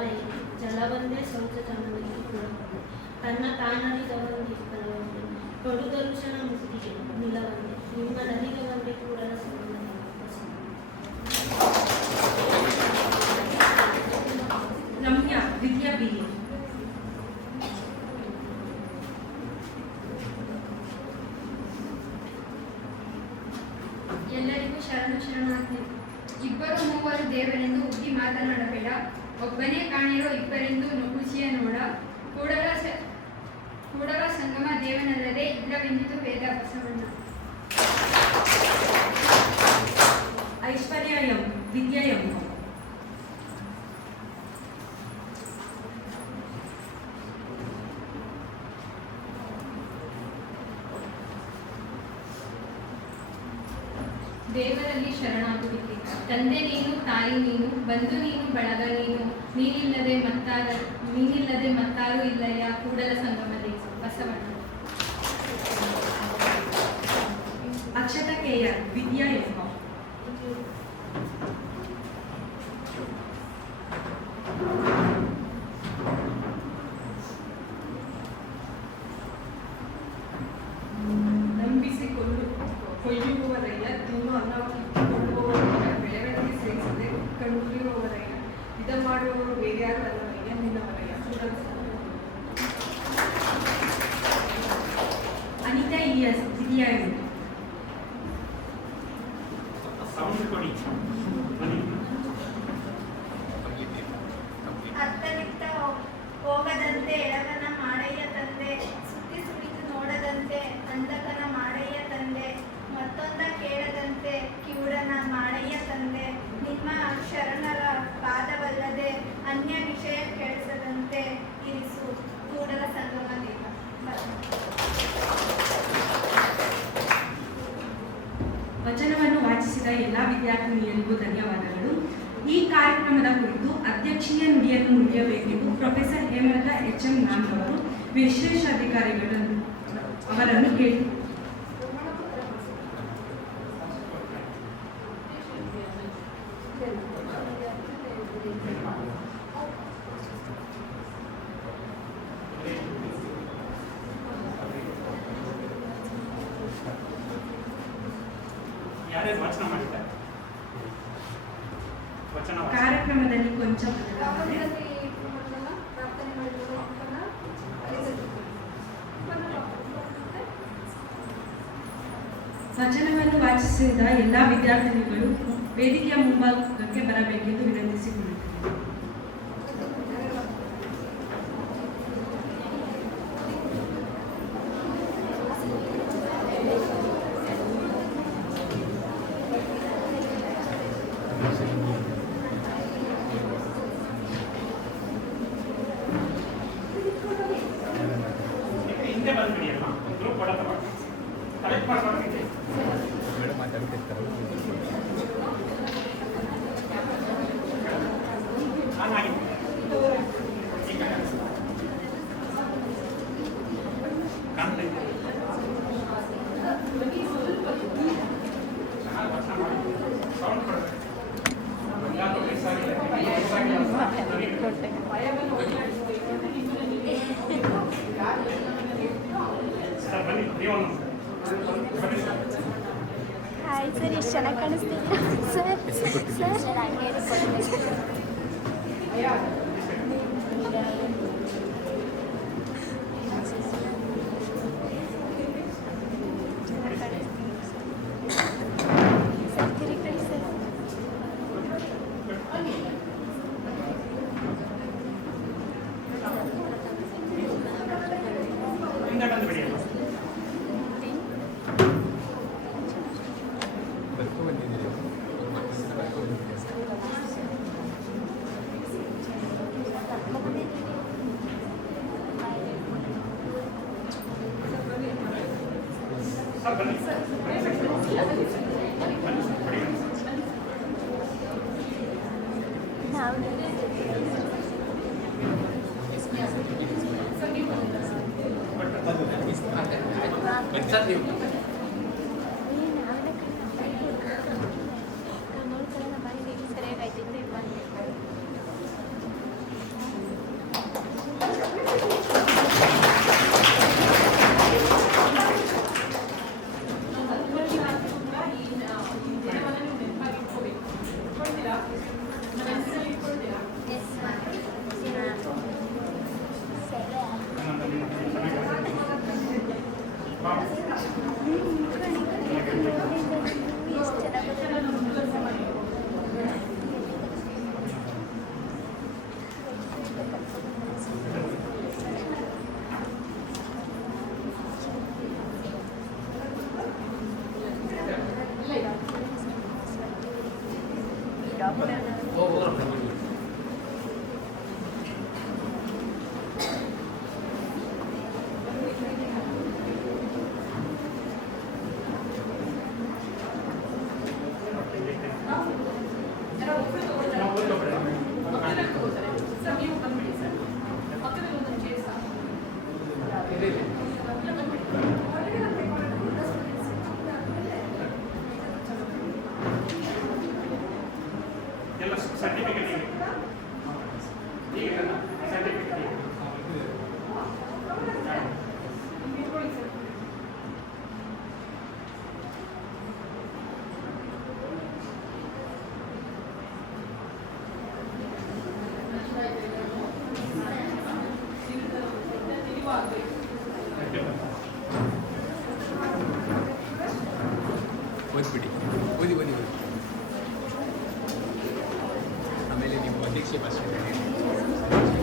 ಬಾಲೈತಿ ಜಲವಂದೇ ಶೌಚ ಚಮನಿಗೆ ಕೊಡಬಹುದು. ತನ್ನ ತಾನರಿದವಂದೆ ಬಲವಂದೆ ಕೊಡುದರುಶನ ಮುಕ್ತಿಗೆ ನಿಲವಂದೆ. ನಿಮ್ಮ ನದಿಗೆ ಬಂದೆ ಕೂಡಲ ಸಂಬಂಧ ರಮ್ಯ ವಿದ್ಯಾ ಬಿ ಎಲ್ಲರಿಗೂ ಶರಣ ಶರಣಾರ್ಥಿ. ಇಬ್ಬರು ಮೂವರು ದೇವರೆಂದು ಉಗ್ಗಿ ಮಾತನಾಡಬೇಡ. ಒಬ್ಬನೇ ಕಾಣಿರೋ ಇಬ್ಬರೆಂದು ನುಗುಚಿಯ ನೋಡ ಕೂಡಲ ಕೂಡಲ ಸಂಗಮ ದೇವನಲ್ಲದೆ ಇಲ್ಲವೆಂದಿತು ವೇದ ಬಸವಣ್ಣ. ಐಶ್ವರ್ಯ ಎಂ ವಿದ್ಯಾ ಎಂ ದೇವರಲ್ಲಿ ಶರಣಾಗುವಿಕೆ ತಂದೆ ನೀನು, ತಾಯಿ ನೀನು, ಬಂಧು ನೀನು, ಬಳಗ ನೀನು, ನೀನಿಲ್ಲದೆ ಮತ್ತಾರ ನೀನಿಲ್ಲದೆ ಮತ್ತಾರು ಇಲ್ಲಯ್ಯ Kudala Sangama Deva Basavanna. Akshata K Vidya M sound ಕೊಡಿ ಹೋಗದಂತೆ ಎಡಗನ ಮಾಡಯ್ಯ ತಂದೆ ಸುತ್ತಿ ಸುಳಿದು ನೋಡದಂತೆ ಅಂಧಕನ ಮಾರಯ್ಯ ತಂದೆ, ಮತ್ತೊಂದ ಕೇಳದಂತೆ ಕಿವುಡನ ಮಾರಯ್ಯ ತಂದೆ, ನಿಮ್ಮ ಶರಣರ ಪಾದವಲ್ಲದೆ ಅನ್ಯ ವಿಷಯ ಕೇಳಿಸದಂತೆ ಇರಿಸು ಕೂಡಲ ಸಂಗಮ ದೇವ ವಚನವನ್ನು ವಾಚಿಸಿದ ಎಲ್ಲ ವಿದ್ಯಾರ್ಥಿನಿಯರಿಗೂ ಧನ್ಯವಾದಗಳು. ಈ ಕಾರ್ಯಕ್ರಮದ ಕುರಿತು ಅಧ್ಯಕ್ಷೀಯ ನುಡಿಯನ್ನು ನುಡಿಯಬೇಕೆಂದು ಪ್ರೊಫೆಸರ್ ಹೇಮಲತಾ ಎಚ್ ಎಂ ನಾಮ್ ಅವರು ವಿಶೇಷ ಅಧಿಕಾರಿಗಳನ್ನು ಅವರನ್ನು ಕೇಳಿ ಯಾರ್ಯಾರು ವಚನ ಮಾಡಿದ್ದಾರೆ ವಚನ. ಕಾರ್ಯಕ್ರಮದಲ್ಲಿ ಕೊಂಚ ವಚನವನ್ನು ವಾಚಿಸಿದ ಎಲ್ಲ ವಿದ್ಯಾರ್ಥಿನಿಗಳು ವೇದಿಕೆಯ ಮುಂಭಾಗಕ್ಕೆ ಬರಬೇಕೆಂದು ವಿನಂತಿಸಿಕೊಳ್ಳುತ್ತೇನೆ ಹಿಂದೆ ಬಂದ್ಬಿಡಿ ಅಮ್ಮ ಗ್ರೂಪ್ ಒಳಗೆ ಕಲೆಕ್ಟ್ ಮಾಡ್ಕೊಂಡು ಆನ್ ಆಗಿದೆ ಈಗ ಎಷ್ಟು ಚೆನ್ನಾಗಿ ಕಾಣಿಸ್ತಿದ್ದೀರಾ ಸರ್ ಸರ್ ಸರ್ ಬನ್ನಿ Gracias. Gracias. participación.